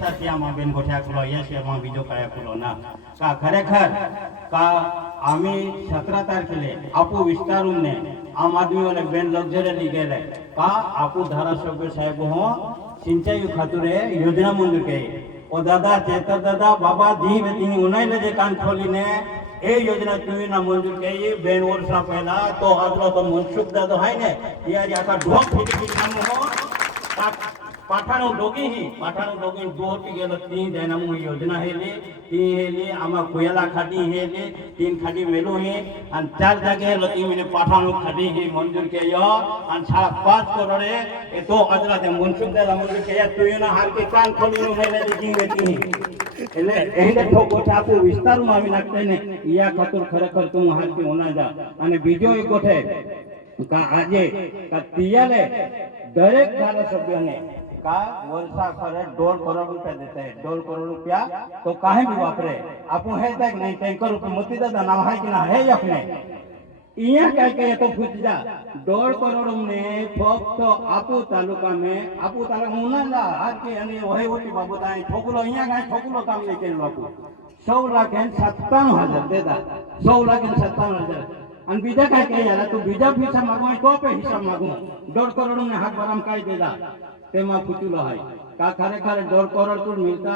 था त्या मां बेन गोठ्या कुलो या शे मां बीजो काय कुलो ना का खरेखर का आम्ही 17 तारखेले आपू विस्तारून ने आम आदमी वाले बेन लक्झरी गेले का आपू धारासभ्य साहेब हो सिंचाई खातुरे योजना मंजूर के ओ दादा चेतर दादा बाबा दी वेतीनी उनाईले जे कान खोलीने ए योजना तुम्ही ना मंजूर केली बेन वर्षा पहिला तो आदलो तो मनसुख दादो हाय ने यार आका ढोक फिटी काम हो पाठाणो दोगी दोटी गेलो तीन जनामु योजना हेली आमा कोयला खाडी हेली तीन खाडी मेलो हे आणि 4 जागे हेलो ती मिने पाठाणो खाडी ही मंजूर केयो आणि 5.5 करोडे ए तो आदला ते मनसुख दादा मंजूर केया तुयना हार के कान खोलीनो हेले दी वेती એટલે એને ઠોકો ઠાકુ વિસ્તારમાં આવી નાખતે ને યા ખાતર ખરેખર તું હાથી હોના જા અને બીજો એક ગોઠે કા આજે કા તિયાલે દરેક ધારાસભ્યને का वर्षा खरे 1.5 करोड़ रुपया देते हैं 1.5 करोड़ रुपया तो काहे भी वापरे आपू है तक नहीं टैंकर रुपये मती दादा नाम है कि ना है अपने इया कह के तो पूछ जा 1.5 करोड़ में फक्त आपू तालुका उनाला आज के अनि वही होती बाबू ताई ठोकुलो इया गाय ठोकुलो काम नहीं केलो आपू 100,57,000 देता 100,57,000 અને બીજા કાઈ કે યાર તું બીજા પૈસા માંગો તો પે હિસાબ માંગો 1.5 કરોડ ને હાથ બરામ કાઈ દેदा તેમાં ફૂચુલો હાય का खरेखर 1.5 करोड़ तो मिलता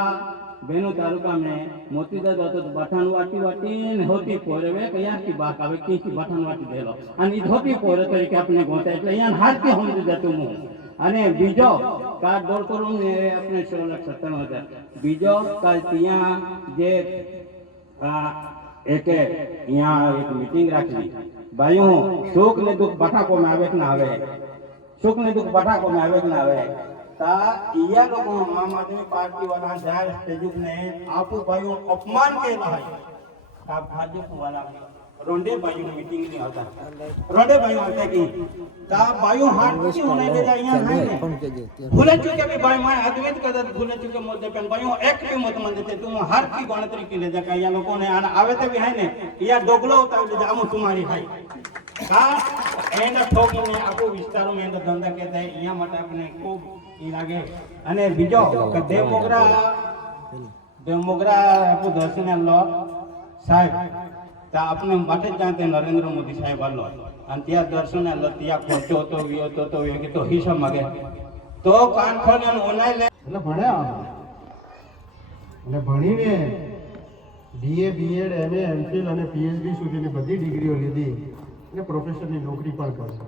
बेनो तालुका में मोतीदाद होतो बठान वाटी ने होती पोरवे कया की बात आवे की बठान वाटी देलो आणि होती पोरे तरीके अपने गोते એટલે યાન હાથ કે હોમ જતું હું અને બીજો का 1.5 करोड़ ने अपने 16,57,000 બીજો કાલ ત્યાં જે एक यहाँ एक मीटिंग रखी भाइयों सुख ने दुख बठाको में आवे ना आवे सुख ने दुख बठाको में आवे ना आवे ता इया लोगों आम आदमी पार्टी वाला जाय स्टेज ने आपू भाइयों अपमान के है का भाजपा वाला रोंडे भाइयों मीटिंग नहीं होता रोंडे भाइयों आते की ता भाइयों हाथ की होने ले जाइए भूले चुके भी भाई मैं अद्वैत कदर भूले चुके मुद्दे पे भाइयों एक भी मत मान देते तुम हर की गणतरी के ले जा या लोगों ने आवे ते भी है ने या डोगलो होता है जामु तुम्हारी भाई का एना ठोक ने आपको विस्तार में तो धंधा कहता है यहाँ માટે આપણે ખૂબ ઈ લાગે અને બીજો કે દેવમોગરા આપો દર્શન લો સાહેબ ता अपने बाटे जाते नरेंद्र मोदी साहेब आलो आणि त्या दर्शन आलो त्या खर्चो तो वियो तो कि तो हिसाब मागे तो कान खोले ओनाले એટલે ભણ્યા અને ભણીને બીએ બીએડ એમએ એમફિલ અને પીએચડી સુધીની બધી ડિગ્રીઓ લીધી અને પ્રોફેસરની નોકરી પણ કરશે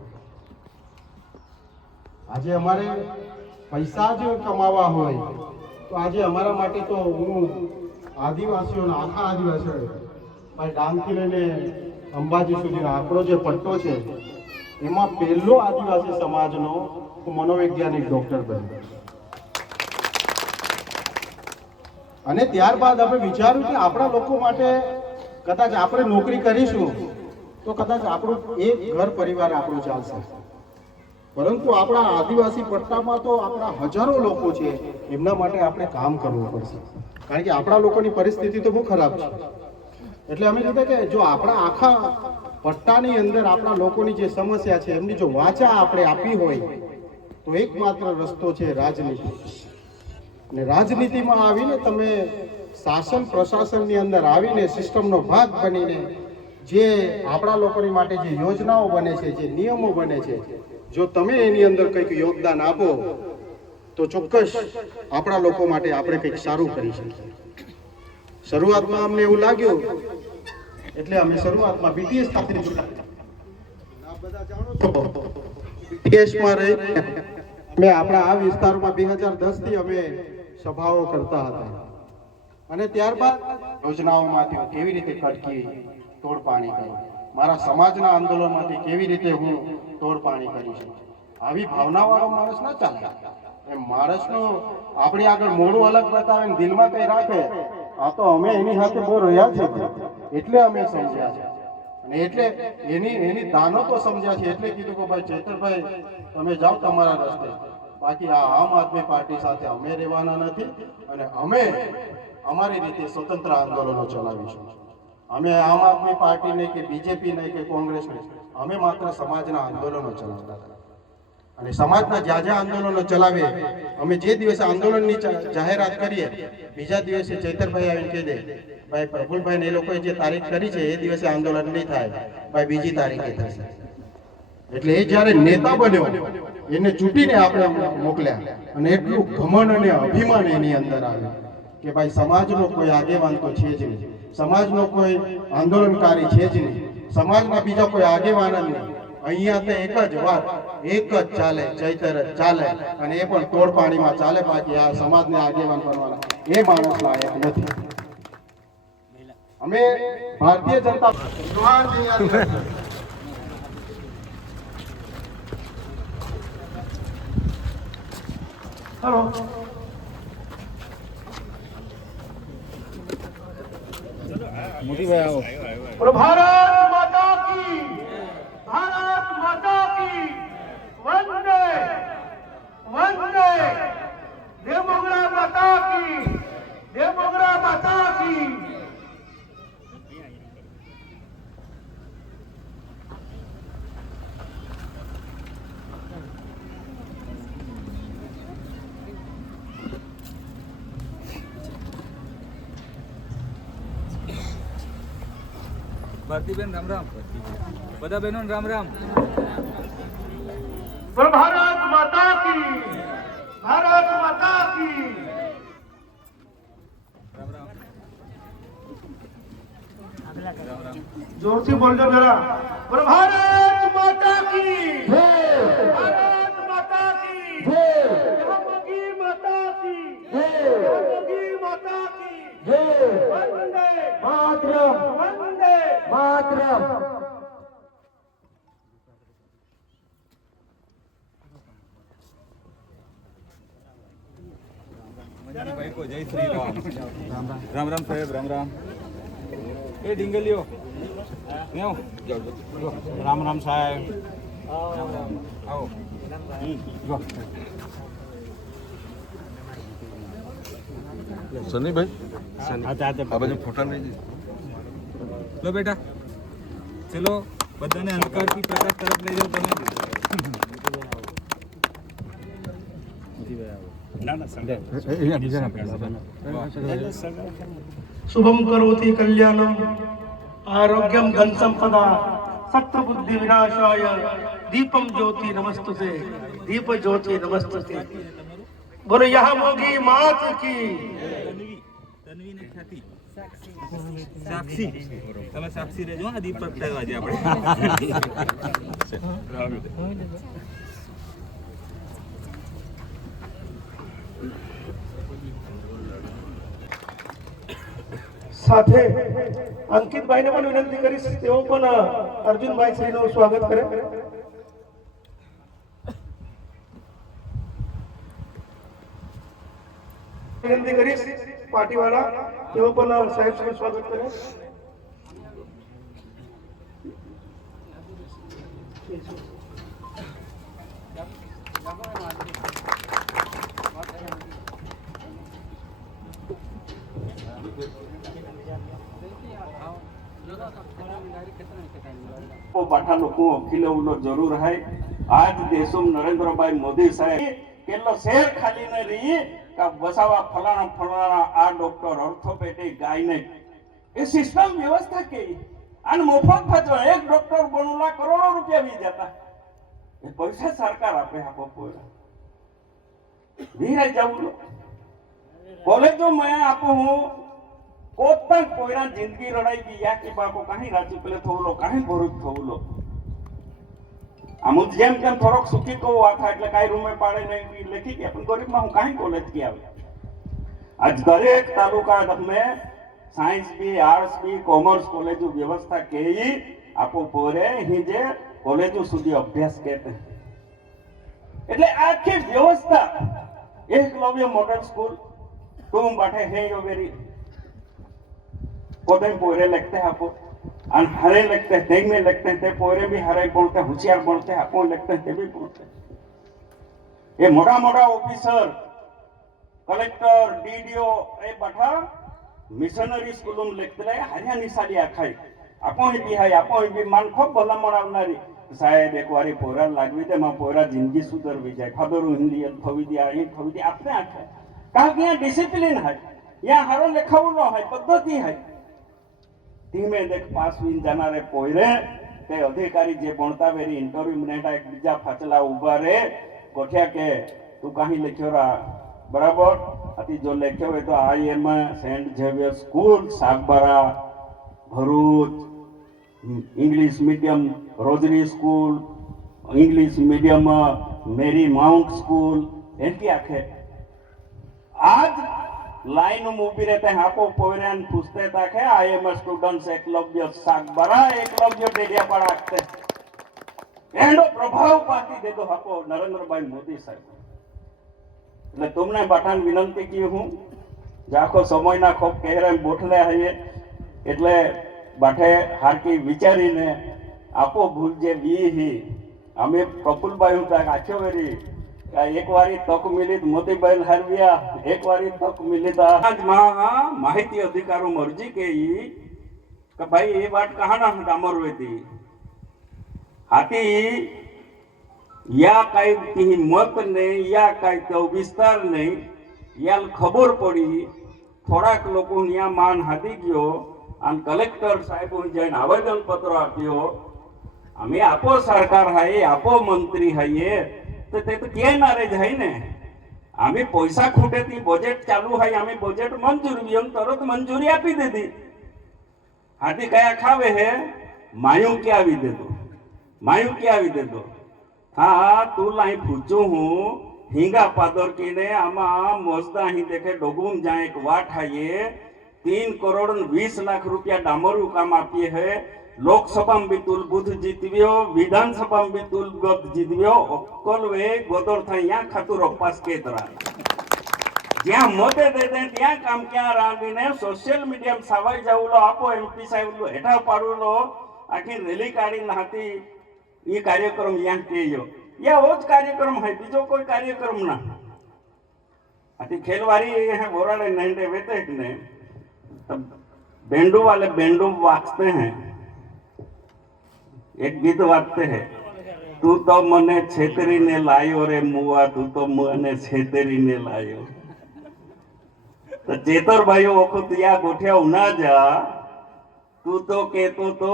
આજે અમારે પૈસા જ કમાવા હોય તો આજે અમારા માટે તો હું આદિવાસીઓના આખા આદિવાસીઓ ભાઈ ડાંગથી લઈને અંબાજી સુધીનો આપણો જે પટ્ટો છે એમાં પહેલો આદિવાસી સમાજનો મનોવૈજ્ઞાનિક ડોક્ટર બન્યો અને ત્યારબાદ આપણે વિચાર્યું કે આપણા લોકો માટે કદાચ આપણે નોકરી કરીશું તો કદાચ આપણું એક ઘર પરિવાર આપણું ચાલશે પરંતુ આપણા આદિવાસી પટ્ટામાં તો આપણા હજારો લોકો છે એમના માટે આપણે કામ કરવું પડશે કારણ કે આપણા લોકોની પરિસ્થિતિ તો બહુ ખરાબ છે એટલે અમે કીધું કે જો આપણા આખા પટ્ટાની અંદર આપણા લોકોની જે સમસ્યા છે એમની જો વાચા આપણે આપી હોય તો એકમાત્ર રસ્તો છે રાજનીતિ અને રાજનીતિમાં આવીને તમે શાસન પ્રશાસનની અંદર આવીને સિસ્ટમનો ભાગ બનીને જે આપણા લોકોની માટે જે યોજનાઓ બને છે જે નિયમો બને છે જો તમે એની અંદર કંઈક યોગદાન આપો તો ચોક્કસ આપણા લોકો માટે આપણે કંઈક સારું કરી શકીએ શરૂઆતમાં અમને એવું લાગ્યું એટલે અમે શરૂઆતમાં બીટીએસ સાથે જોડાયા બધા જાણો છો બીટીએસ માં રહી અમે આપણા આ વિસ્તારમાં 2010 થી અમે સભાઓ કરતા હતા અને ત્યારબાદ યોજનાઓમાંથી કેવી રીતે કટકી તોડપાણી કરી મારા સમાજના આંદોલનમાંથી કેવી રીતે હું તોડપાણી કરી શકું આવી ભાવનાવાળો માણસ ના ચાલે એમ માણસનો આપણી આગળ મોઢું અલગ બતાવે ને દિલમાં કઈ રાખે આ તો અમે એની સાથે બહુ રહ્યા છે એટલે અમે સમજ્યા છે અને એટલે એની દાનો તો સમજ્યા છે એટલે કીધું કે ભાઈ ચેતરભાઈ તમે જાઓ તમારા રસ્તે બાકી આ આમ આદમી પાર્ટી સાથે અમે રહેવાના નથી અને અમે અમારી રીતે સ્વતંત્ર આંદોલનો ચલાવીશું અમે આમ આદમી પાર્ટી નહીં કે બીજેપી નહીં કે કોંગ્રેસ નહીં અમે માત્ર સમાજના આંદોલનો ચલાવતા હતા અને સમાજના જ્યાં જ્યાં આંદોલનો ચલાવીએ, અમે જે દિવસે આંદોલનની જાહેરાત કરીએ બીજા દિવસે ચૈતરભાઈ આવીને કહી દે, ભાઈ પ્રફુલભાઈ ને એ લોકોએ જે તારીખ કરી છે એ દિવસે આંદોલન નહીં થાય, ભાઈ બીજી તારીખે થશે. એટલે એ જ્યારે નેતા બન્યો એને ચૂંટીને આપણે મોકલ્યા અને એટલું ઘમંડ અને અભિમાન એની અંદર આવ્યું કે ભાઈ સમાજનો કોઈ આગેવાન તો છે જ નહીં, સમાજનો કોઈ આંદોલનકારી છે જ નહીં, સમાજના બીજા કોઈ આગેવાન જ નહીં. અહીંયા તો એક જ વાત, એક જ ચાલે, ચૈતર જ ચાલે, અને એ પણ તોડ પાણીમાં ચાલે. બાકી આ સમાજને આગેવાન બનવાના એ માણસ લાયક નથી. અમે ભારતીય જનતા हेलो मोदी भाई आओ। और भारत माता की वंदे वंदे, देवमोगरा माता की। ભારતીબેન રામ રામ, બધા બહેનો રામ રામ. बोलो भारत माता की રામ રામ. जोर से बोल दो जरा। बोलो भारत माता की भारत माता की देवमोगी माता की वंदे मातरम वंदे मातरम। ભાઈ કો જય શ્રી રામ. રામ રામ સાહેબ, રામ રામ. એ ડીંગલીઓ જાઓ, રામ રામ સાહેબ. રામ રામ. આવો. જો. સનીભાઈ આ બાજુ ફોટા લઈ જઈએ. લો બેટા, ચલો બધાને અંધકારથી પ્રકાશ તરફ લઈ જાઓ તમે. शुभम करोति कल्याणम आरोग्यम धन संपदा सत्य बुद्धि विनाशाय दीपम ज्योति नमस्तुते दीप ज्योति नमस्तुते। बोलो यहाँ मोगी मात की। તન્વી ને ખ્યાતિ સાક્ષી, તમે સાક્ષી રહેજો. આ દીપ પ્રગટાવ્યો આજે આપણે. સાથે અંકિતભાઈને પણ વિનંતી કરીશ, તેઓ પણ અર્જુનભાઈ શ્રીનું સ્વાગત કરે. વિનંતી કરીશ પાટીવાળા, તેઓ પણ સાહેબ શ્રીનું સ્વાગત કરે. પાઠા લોકો અખિલે ઉલો જરૂર है। आज देशों में नरेंद्र भाई मोदी साहेब केलो शहर खाली न रही का बसावा फलाना फलाना आ डॉक्टर ऑर्थोपेडिक गायनेक ये सिस्टम व्यवस्था के अन मुफ्त फजो एक डॉक्टर बनूला करोड़ों रुपया भी जाता ये पैसा सरकार आपे आपो पोरा धीरे जाऊलो कॉलेजों में आपो हूँ कोता कोयना जिंदगी रड़ाई की या कि बापो कहीं राजू पले थोलो कहीं भरूच थोलो अमुक जेम जेम थोड़क सुखी को था એટલે કાઈ રૂમે પાડે નહીં લખી કે પણ ગરીબ માં હું કાઈ કોલેજ की આવે आज દરેક તાલુકા में साइंस भी आर्ट्स भी कॉमर्स कॉलेज व्यवस्था के ही आपो पोरे ही जे कॉलेज સુધી અભ્યાસ करते એટલે આખી વ્યવસ્થા એકલવ્ય મોડલ સ્કૂલ तुम बैठे हैं यो वेरी कोदे पोरे लगते हैं आपको अन हरे लगते हैं तेग में लगते हैं ते पोरे भी हरे बोलते हैं होशियार बोलते हैं आपको लगते हैं ते भी बोलते हैं ये मोटा मोटा ऑफिसर कलेक्टर डीडीओ ए बैठा मिशनरी स्कूल में लगते रहे हरियाणी साली आखाई આપોય બી હાય આપોય બી માન ખૂબ ભલામણ આવનારી સાહેબ એક વારી પોરા લાગવી તેમાં પોરા જિંદગી સુધરવી જાય ખબર હિન્દી થવી દે અહીં થવી દે આપણે આખે કારણ કે અહીંયા ડિસિપ્લિન હોય यहाँ હારો લેખાવું ન હોય પદ્ધતિ હોય ધીમે દેખ પાસ વીન જનારે પોયરે તે અધિકારી જે ભણતા વેરી ઇન્ટરવ્યુ મિનેટા એક બીજા ફાચલા ઉભા રે ગોઠ્યા કે તું કાહી લખ્યો રા બરાબર અતિ જો લખ્યો હોય તો IM Saint Xavier school Sagbara Bharuch English medium Rosary school English medium Mary Mount school इनकी आखे आज लाइन में उभी रहते हैं आपको पोवरियान पूछते तक है IM स्टूडेंट्स एकलव्य सागबारा एकलव्य डेडियापाड़ा आखते एंडो प्रभाव पाती दे दो आपको नरेंद्र भाई मोदी साहब એટલે તમને પાઠાન વિનંતી की हूँ जाखो समय ना खूब कह रहे बोठले है એટલે बाठे हारकी विचारीने आपो भूल जे वी ही અમે પ્રફુલભાઈ હું ત્યાં આખ્યો વેરી એક વારી તક મિલી મોતીભાઈ હારવિયા એક વારી તક મિલી તા આજ માહિતી અધિકારો મરજી કે ઈ કે ભાઈ એ વાત કહાના ડામર વેતી હાથી या काही ती मत नहीं या काही तो विस्तार नहीं या खबर पड़ी थोड़ाक लोगों ने मान हाथी गयो અને કલેક્ટર સાહેબ જઈને આવેદન પત્ર આપ્યો અમે આપો સરકાર હાય આપો મંત્રી હાય તો તે તો કે ના રે જાય ને અમે પૈસા ખૂટેથી બજેટ ચાલુ હાય અમે બજેટ મંજૂર વિયમ તરત મંજૂરી આપી દીધી હાથી કયા ખાવે હે માયું કે આવી દેતો માયું કે આવી દેતો હા તું लाई પૂછું હું हींगा पादर की ने आमा मोजदा ही देखे डोगुम जाए एक वाट हाये 3 करोड़ 20 लाख रुपया डामरू काम आपी है लोकसभा में तुल बुध जीतव्यो विधानसभा में तुल गद जीतव्यो कोलवे गोदर था यहाँ खातुर पास के तरह ज्या मोते दे दे त्या काम क्या रांगी ने सोशल मीडिया में सवाई जाऊलो आपो MP साहेब लो हेठा पाडूलो आखी रेली काढी नाती ये कार्यक्रम यहाँ केयो या वो कार्यक्रम है बीजो कोई कार्यक्रम ना आती खेलवारी है बोराड़े नंडे वेते ने तब बेंडू वाले बेंडू वाजते हैं एक गीत वाजते हैं तू तो मने छेतरी ने लायो रे मुआ तू तो मने छेतरी ने लायो तो चेतर भाई वखत या गोठिया उना जा तू तो कहतो तो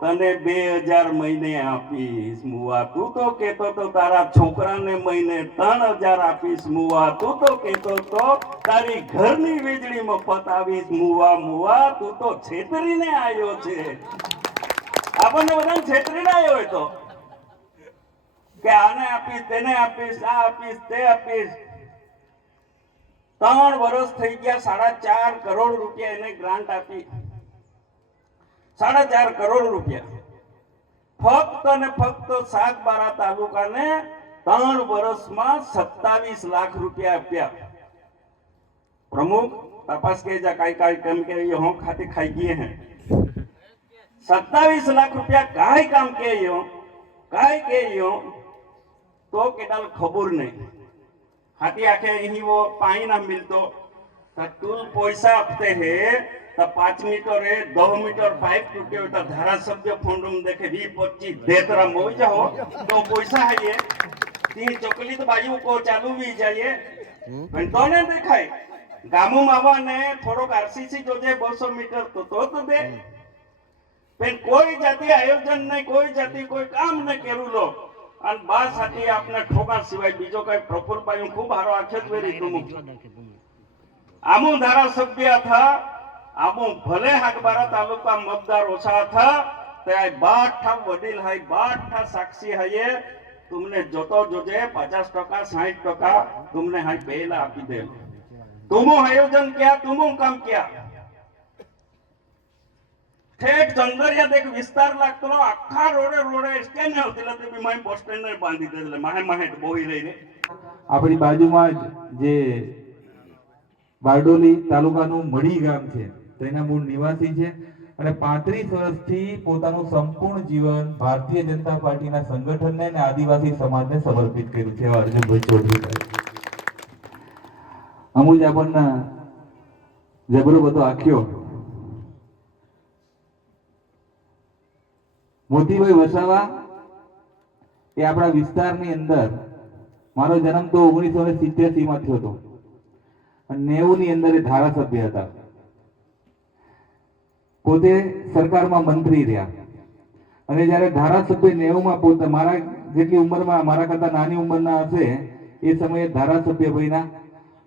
तने 2000 महीने आपीस मुआ तू तो कहतो तो तारा छोकरा ने महीने 3000 आपीस मुआ तू तो कहतो तो तारी घरनी वीजળી મફત આવીસ મુआ મુआ तू तो છેતરીને આવ્યો છે આપણને બધાને છેતરીને આવ્યો હોય તો કે આને આપીશ તેને આપીશ આ આપીશ તે આપીશ 3 વર્ષ થઈ ગયા 4.5 કરોડ રૂપિયા એને ગ્રાન્ટ આપી 4.5 करोड़ रुपया फक्त ने फक्त सागबारा तालुका ने 3 वर्ष में 27 लाख रुपया आप्या प्रमुख तपास के जा काई काई कम के ये हम खाते खाई गए हैं 27 लाख रुपया काय काम के यो काय के यो तो केडाल खबर नहीं हाथी आखे यही वो पानी ना मिलतो तुल पैसा आपते है 5 मीटर है 2 मीटर पाइप टूटे हो तो धारा सभ्य फंडम देखे 20-25 देतरा मोई जाओ तो पैसा है ये 3 चॉकलेट बाजू को चालू भी जाइए पण तो ने देखाय गामो मावा ने थोड़ो आरसीसी जो जे 200 मीटर तो दे पण कोई जाति आयोजन नहीं कोई जाति कोई काम नहीं करू लो अन बा साथी आपने ठोका सिवाय बीजो कई प्रफुल पायु खूब हारो आखेत वेरी तुम आमो धारा सभ्य था आमो भले हाकबारा तालुका मतदार ओछा था ते 12 वडील है 12 साक्षी है ये तुमने जोतो जोजे 50% 60% तुमने हाई पहला आपी दे तुमो आयोजन किया तुमो काम किया ठेठ जंगरिया देख विस्तार लागतो आखा रोडे रोडे स्टेन होतीला ते बी माई बस स्टेन्ड ने बांधी देले माहे माहे बोई रही रे આપણી બાજુમાં જે બારડોલી તાલુકાનું મઢી ગામ છે તેના મૂળ નિવાસી છે અને 35 વર્ષથી પોતાનું સંપૂર્ણ જીવન ભારતીય જનતા પાર્ટીના સંગઠનને અને આદિવાસી સમાજને સમર્પિત કર્યું છે અર્જુનભાઈ ચૌધરી અમુજ આપણને જબરો બધો આખ્યો મોતીભાઈ વસાવા એ આપણા વિસ્તારની અંદર, મારો જન્મ તો 1987 માં થયો હતો અને 90 ની અંદર એ ધારાસભ્ય હતા. પોતે સરકારમાં મંત્રી રહ્યા અને જ્યારે ધારાસભ્ય 90 માં પોતે મારા જેટલી ઉંમરમાં, મારા કરતા નાની ઉંમરના હશે એ સમયે ધારાસભ્ય બન્યા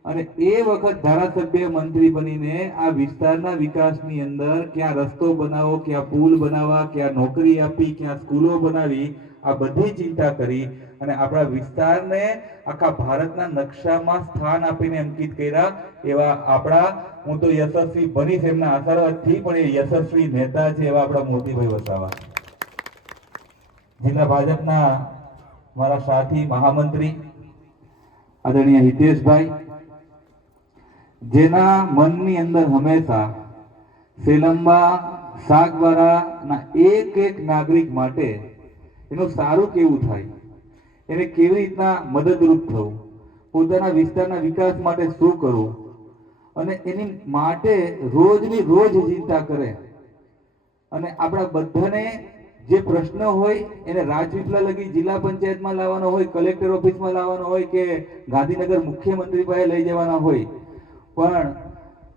અને એ વખત ધારાસભ્ય મંત્રી બનીને આ વિસ્તારના વિકાસની અંદર ક્યાં રસ્તો બનાવો, ક્યાં પુલ બનાવવા, ક્યાં નોકરી આપી, ક્યાં સ્કૂલો બનાવી, આ બધી ચિંતા કરી અને આપણા વિસ્તારને આખા ભારતના નકશામાં સ્થાન આપીને અંકિત કર્યા. એવા આપણા, હું તો યશસ્વી બનીશ એમના આશીર્વાદથી, પણ એ યશસ્વી નેતા છે એવા આપણા મોતીભાઈ વસાવા, જિલ્લા ભાજપના મારા સાથી મહામંત્રી આદરણીય હિતેશભાઈ, જેના મનની અંદર હંમેશા સેલંબા સાગબારાના એક નાગરિક માટે એનું સારું કેવું થાય, એને કેવી રીતના મદદરૂપ થવું, પોતાના વિસ્તારના વિકાસ માટે શું કરવું અને એની માટે રોજની રોજ ચિંતા કરે અને આપણા બધાને જે પ્રશ્ન હોય એને રાજપીપળા લગી જિલ્લા પંચાયતમાં લાવવાનો હોય, કલેક્ટર ઓફિસમાં લાવવાનો હોય કે ગાંધીનગર મુખ્યમંત્રી પાસે લઈ જવાના હોય, પણ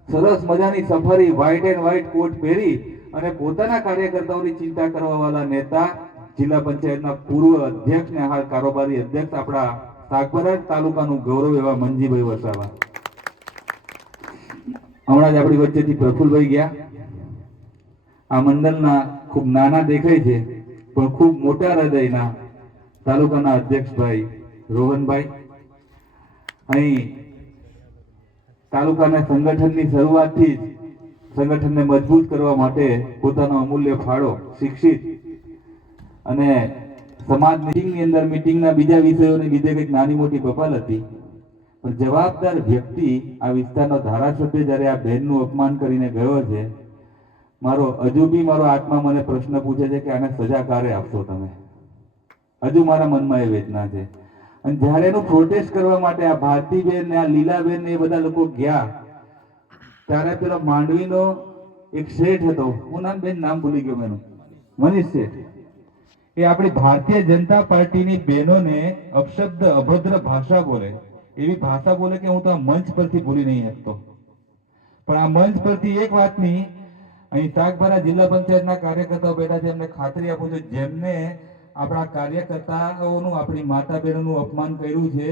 સરસ મજાની સફારી વ્હાઇટ એન્ડ વ્હાઇટ કોટ પહેરી અને પોતાના કાર્યકર્તાઓની ચિંતા કરવા વાળા નેતા, જિલ્લા પંચાયતના પૂર્વ અધ્યક્ષ ને હાલ કારોબારી અધ્યક્ષ, આપણા સાગબારા તાલુકાનું ગૌરવ એવા મનજીભાઈ વસાવા. હમણાં જ આપણી વચ્ચેથી પ્રફુલભાઈ ગયા. આ મંડળના ખૂબ નાના દેખાય છે પણ ખૂબ મોટા હૃદયના તાલુકાના અધ્યક્ષભાઈ રોહનભાઈ, અહીં તાલુકાના સંગઠનની શરૂઆતથી જ સંગઠનને મજબૂત કરવા માટે પોતાનો અમૂલ્ય ફાળો, શિક્ષિત અને સમાજ મીટિંગની અંદર મીટિંગના બીજા વિષયોને લીધે કંઈક નાની મોટી બપાલ હતી, પણ જવાબદાર વ્યક્તિ આ વિસ્તારનો ધારાસભ્ય જ્યારે આ બહેનનું અપમાન કરીને ગયો છે, હજુ બી મારો આત્મા મને પ્રશ્ન પૂછે છે કે આને સજા ક્યારે આપશો તમે? હજુ મારા મનમાં એ વેદના છે. અને જ્યારે એનું પ્રોટેસ્ટ કરવા માટે આ ભારતીબેન ને આ લીલાબેન ને એ બધા લોકો ગયા, ત્યારે પેલો માંડવીનો એક શેઠ હતો, હું નામ ભૂલી ગયો મેનું, મનીષ શેઠ, એ આપણી ભારતીય જનતા પાર્ટીની બહેનોને અપશબ્દ અભદ્ર ભાષા બોલે, એવી ભાષા બોલે કે હું તો આ મંચ પરથી ભૂલી નહીં શકતો. પણ આ મંચ પરથી એક વાતની, અહીં સાગબારા જિલ્લા પંચાયતના કાર્યકર્તાઓ બેઠા છે, એમને ખાતરી આપું છું, જેમને આપણા કાર્યકર્તાઓનું, આપણી માતા બહેનોનું અપમાન કર્યું છે,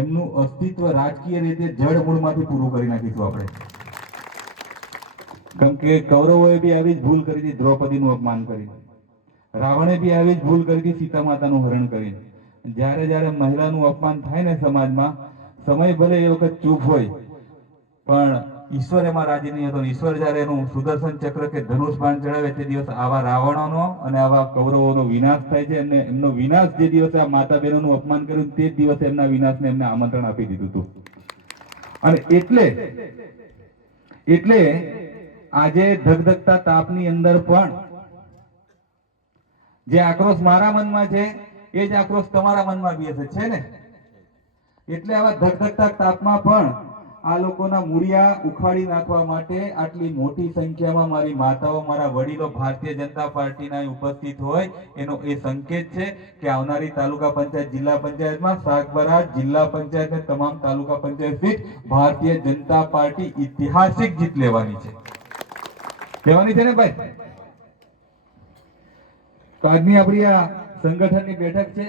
એમનું અસ્તિત્વ રાજકીય રીતે જડ મૂળમાંથી પૂરું કરી નાખીશું આપણે. કેમ કે કૌરવોએ બી આવી જ ભૂલ કરી હતી, દ્રૌપદીનું અપમાન કરી, રાવણે બી આવી જ ભૂલ કરી હતી, સીતા માતાનું હરણ કરી. જ્યારે જ્યારે મહિલાનું અપમાન થાય ને સમાજમાં, સમય ભલે એ વખત ચૂપ હોય પણ ઈશ્વર એમાં રાજી નહીં હતો. ઈશ્વર જ્યારે એનું સુદર્શન ચક્ર કે ધનુષ બાણ ચડાવે તે દિવસ આવા રાવણોનો અને આવા કૌરવોનો વિનાશ થાય છે. અને એમનો વિનાશ જે દિવસે આ માતા બહેનોનું અપમાન કર્યું તે જ દિવસે એમના વિનાશને એમને આમંત્રણ આપી દીધું હતું. અને એટલે આજે ધગધગતા તાપની અંદર પણ જે આક્રોશ મારા મનમાં છે એ જ આક્રોશ તમારા મનમાં બી હશે, છે ને? એટલે આવા ધગધગતા તાપમાં પણ આ લોકોના મૂળિયા ઉખાડી નાખવા માટે આટલી મોટી સંખ્યામાં મારી માતાઓ, મારા વડીલો ભારતીય જનતા પાર્ટીના ઉપસ્થિત હોય એનો એ સંકેત છે કે આવનારી તાલુકા પંચાયત, જિલ્લા પંચાયતમાં સાગબારા જિલ્લા પંચાયત ને તમામ તાલુકા પંચાયત સીટ ભારતીય જનતા પાર્ટી ઐતિહાસિક જીત લેવાની છે. લેવાની છે ને ભાઈ? તો આજની આપણી આ સંગઠનની બેઠક છે.